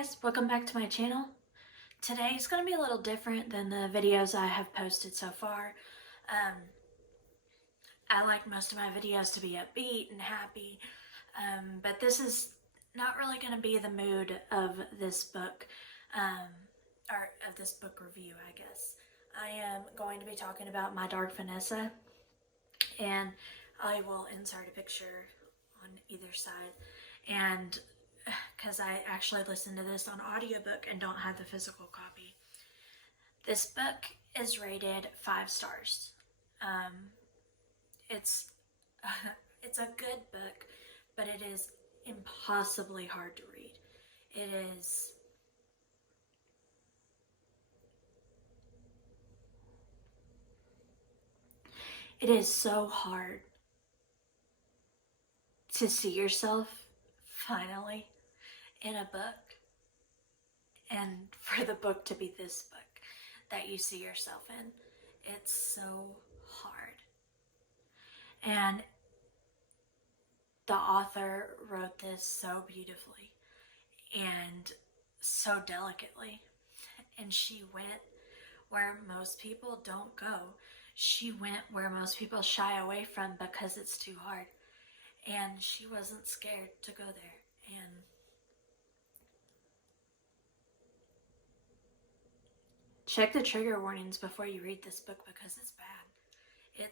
Guys, welcome back to my channel. Today is going to be a little different than the videos I have posted so far. I like most of my videos to be upbeat and happy, but this is not really going to be the mood of this book, or of this book review, I guess. I am going to be talking about my Dark Vanessa, and I will insert a picture on either side. And because I actually listened to this on audiobook and don't have the physical copy. This book is rated 5 stars. It's it's a good book, but it is impossibly hard to read. It is so hard to see yourself finally in a book, and for the book to be this book that you see yourself in. It's so hard. And the author wrote this so beautifully and so delicately. And she went where most people don't go. She went where most people shy away from because it's too hard. And she wasn't scared to go there. And check the trigger warnings before you read this book because it's bad.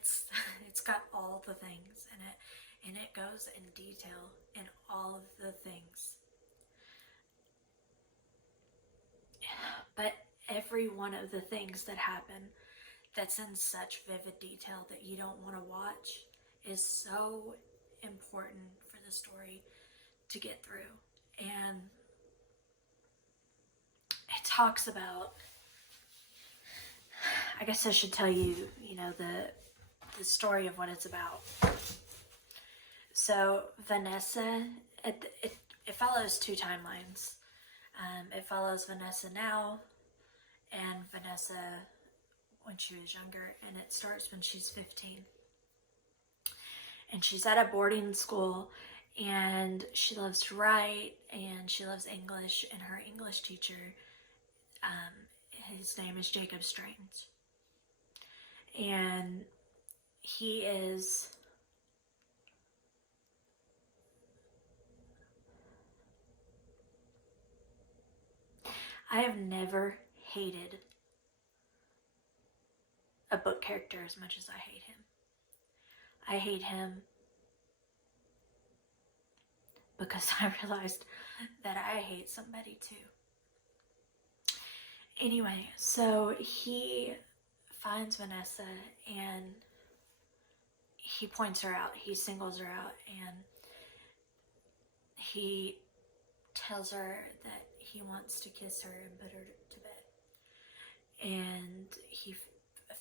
It's got all the things in it, and it goes in detail in all of the things. But every one of the things that happen that's in such vivid detail that you don't want to watch is so important for the story to get through. And it talks about, I guess I should tell you, the story of what it's about. So Vanessa, it follows 2 timelines. It follows Vanessa now and Vanessa when she was younger, and it starts when she's 15. And she's at a boarding school, and she loves to write, and she loves English, and her English teacher, his name is Jacob Strange. And he is I have never hated a book character as much as I hate him. I hate him because I realized that I hate somebody too. Anyway, so he finds Vanessa and he points her out. He singles her out, and he tells her that he wants to kiss her and put her to bed. And he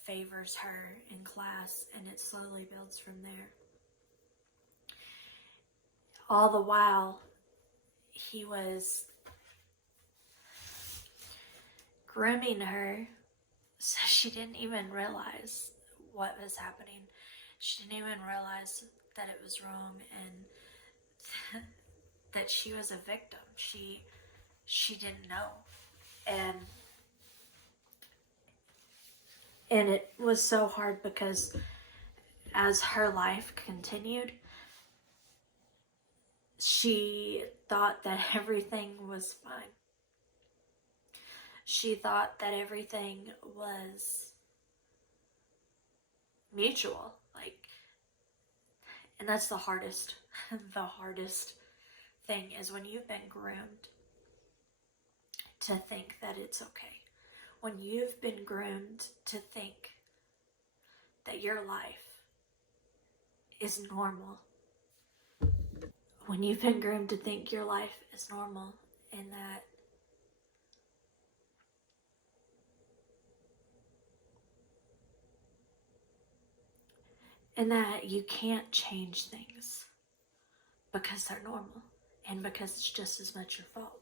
favors her in class, and it slowly builds from there. All the while, he was grooming her, so she didn't even realize what was happening. She didn't even realize that it was wrong and that she was a victim. She didn't know. And it was so hard because as her life continued, she thought that everything was fine. She thought that everything was mutual. And that's the hardest thing is when you've been groomed to think that it's okay. When you've been groomed to think that your life is normal. When you've been groomed to think your life is normal and that you can't change things because they're normal and because it's just as much your fault.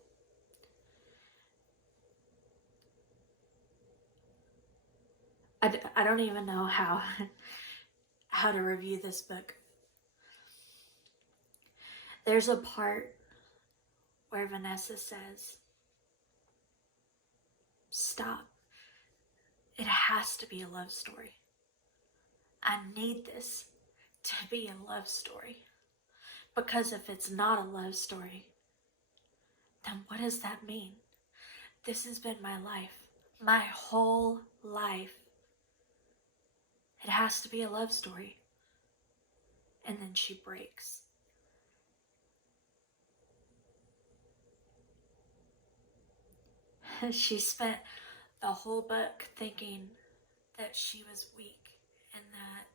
I don't even know how to review this book. There's a part where Vanessa says, stop. It has to be a love story. I need this to be a love story. Because if it's not a love story, then what does that mean? This has been my life. My whole life. It has to be a love story. And then she breaks. She spent the whole book thinking that she was weak and that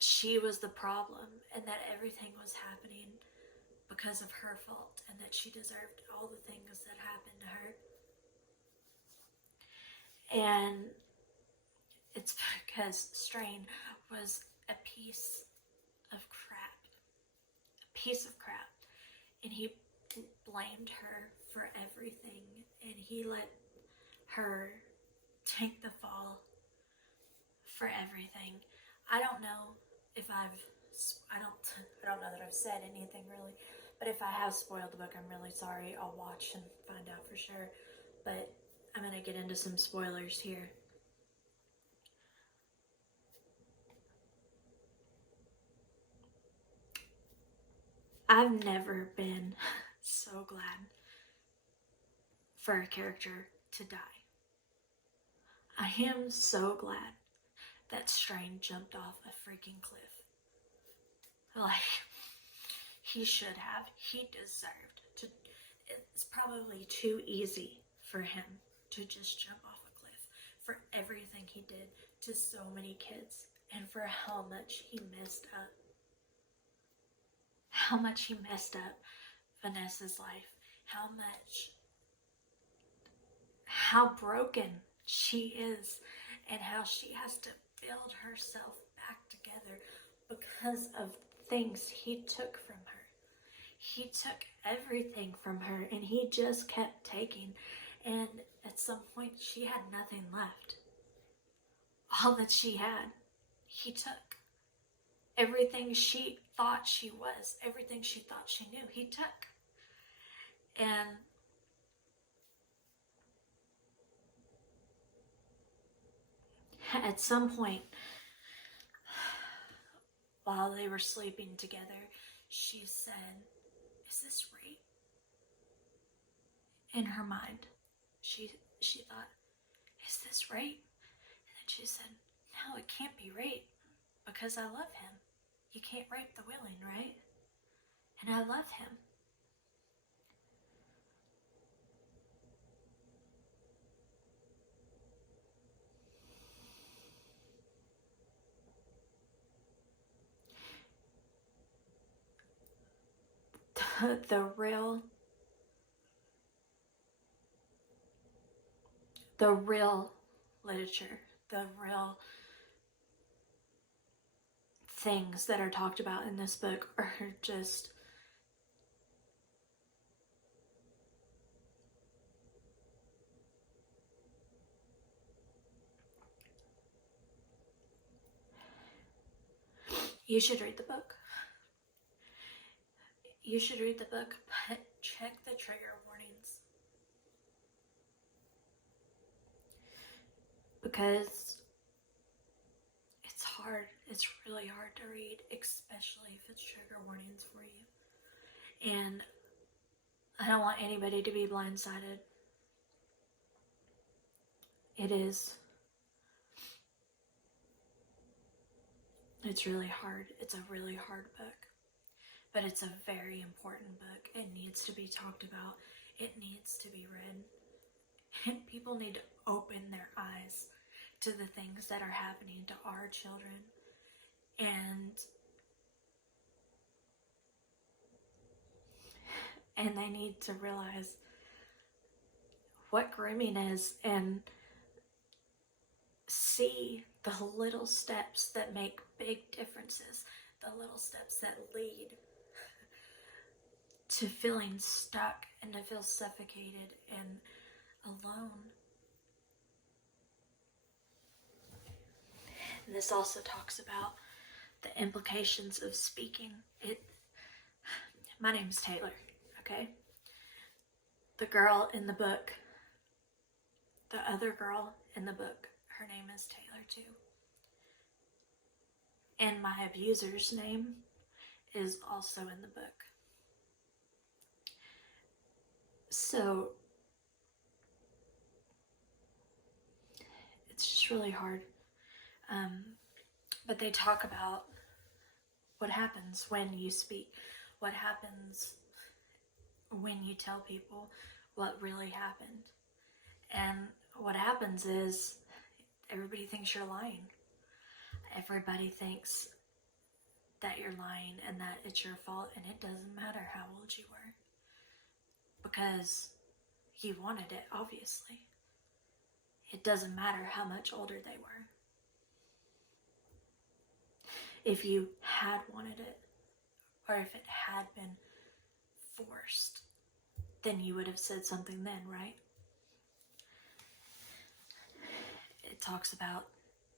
she was the problem and that everything was happening because of her fault and that she deserved all the things that happened to her. And it's because Strain was a piece of crap. A piece of crap. And he blamed her for everything. And he let her take the fall for everything. I don't know if I don't know that I've said anything really, but if I have spoiled the book, I'm really sorry. I'll watch and find out for sure. But I'm gonna get into some spoilers here. I've never been so glad for a character to die. I am so glad that Strain jumped off a freaking cliff. Like, he should have. He deserved to. It's probably too easy for him to just jump off a cliff for everything he did to so many kids and for how much he messed up. How much he messed up Vanessa's life. How broken she is and how she has to build herself back together because of things he took from her. He took everything from her and he just kept taking, and at some point she had nothing left. All that she had, he took. Everything she thought she was, everything she thought she knew, he took. And at some point, while they were sleeping together, she said, "Is this rape?" In her mind, she thought, "Is this rape?" And then she said, "No, it can't be rape because I love him. You can't rape the willing, right? And I love him." The real literature, the real things that are talked about in this book are just you should read the book. You should read the book, but check the trigger warnings. Because it's hard. It's really hard to read, especially if it's trigger warnings for you. And I don't want anybody to be blindsided. It's really hard. It's a really hard book. But it's a very important book. It needs to be talked about. It needs to be read. And people need to open their eyes to the things that are happening to our children. And they need to realize what grooming is and see the little steps that make big differences, the little steps that lead to feeling stuck and to feel suffocated and alone. And this also talks about the implications of speaking. My name's Taylor, okay? The girl in the book The other girl in the book, her name is Taylor too. And my abuser's name is also in the book. So it's just really hard. But they talk about what happens when you speak, what happens when you tell people what really happened. And what happens is everybody thinks you're lying. Everybody thinks that you're lying and that it's your fault, and it doesn't matter how old you were, because you wanted it, obviously. It doesn't matter how much older they were. If you had wanted it, or if it had been forced, then you would have said something then, right? It talks about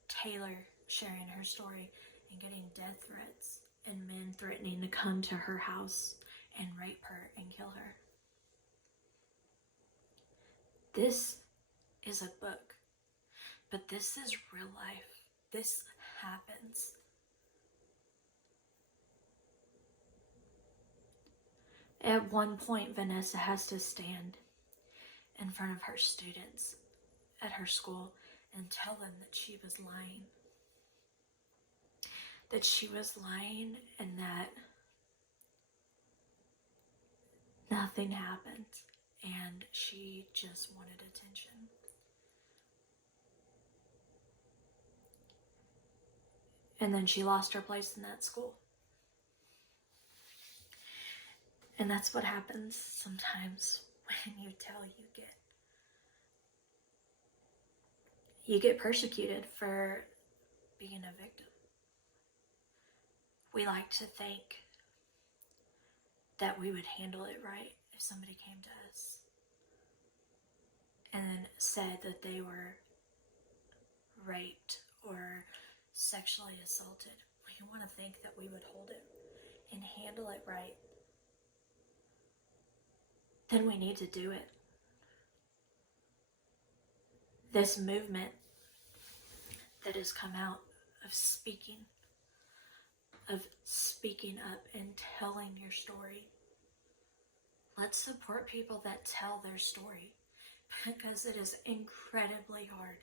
Taylor sharing her story and getting death threats and men threatening to come to her house and rape her and kill her. This is a book, but this is real life. This happens. At one point, Vanessa has to stand in front of her students at her school and tell them that she was lying. That she was lying and that nothing happened and she just wanted attention. And then she lost her place in that school. And that's what happens sometimes when you tell you get persecuted for being a victim. We like to think that we would handle it right if somebody came to us and then said that they were raped or sexually assaulted. We want to think that we would hold it and handle it right. Then we need to do it. This movement that has come out of speaking up and telling your story. Let's support people that tell their story, because it is incredibly hard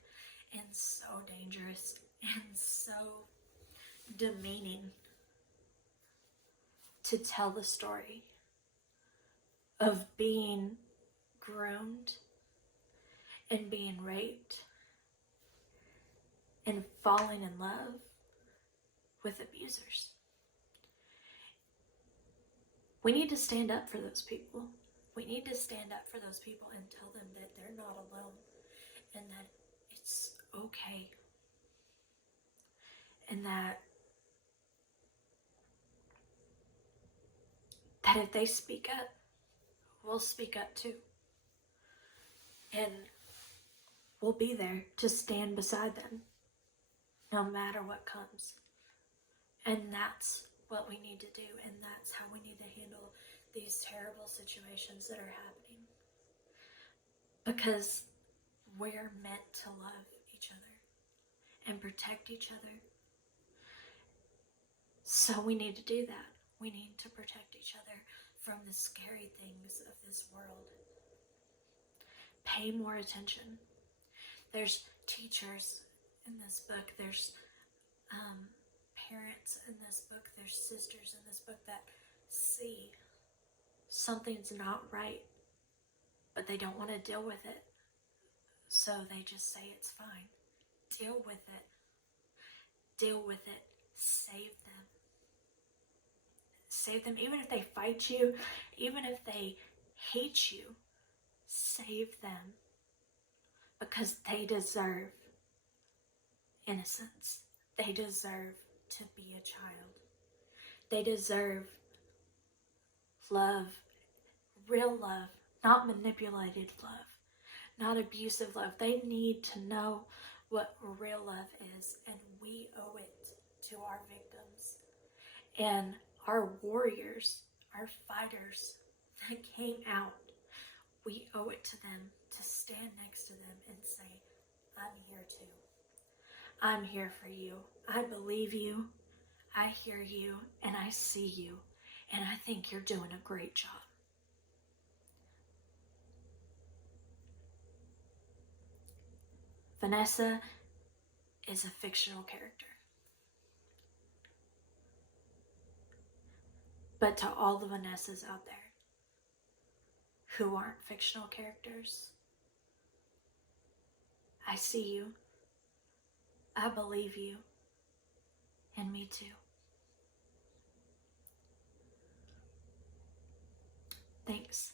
and so dangerous and so demeaning to tell the story of being groomed and being raped and falling in love with abusers. We need to stand up for those people. We need to stand up for those people and tell them that they're not alone and that it's okay. And that if they speak up, we'll speak up too. And we'll be there to stand beside them no matter what comes. And that's what we need to do, and that's how we need to handle these terrible situations that are happening. Because we're meant to love each other and protect each other. So we need to do that. We need to protect each other from the scary things of this world. Pay more attention. There's teachers in this book. There's parents in this book. There's sisters in this book that see something's not right, but they don't want to deal with it. So they just say it's fine. Deal with it. Deal with it. Save them. Save them. Even if they fight you, even if they hate you, save them. Because they deserve innocence. They deserve to be a child. They deserve love, real love, not manipulated love, not abusive love. They need to know what real love is, and we owe it to our victims and our warriors, our fighters that came out. We owe it to them to stand next to them and say, I'm here too. I'm here for you. I believe you. I hear you and I see you. And I think you're doing a great job. Vanessa is a fictional character. But to all the Vanessas out there who aren't fictional characters, I see you. I believe you. And me too. Thanks.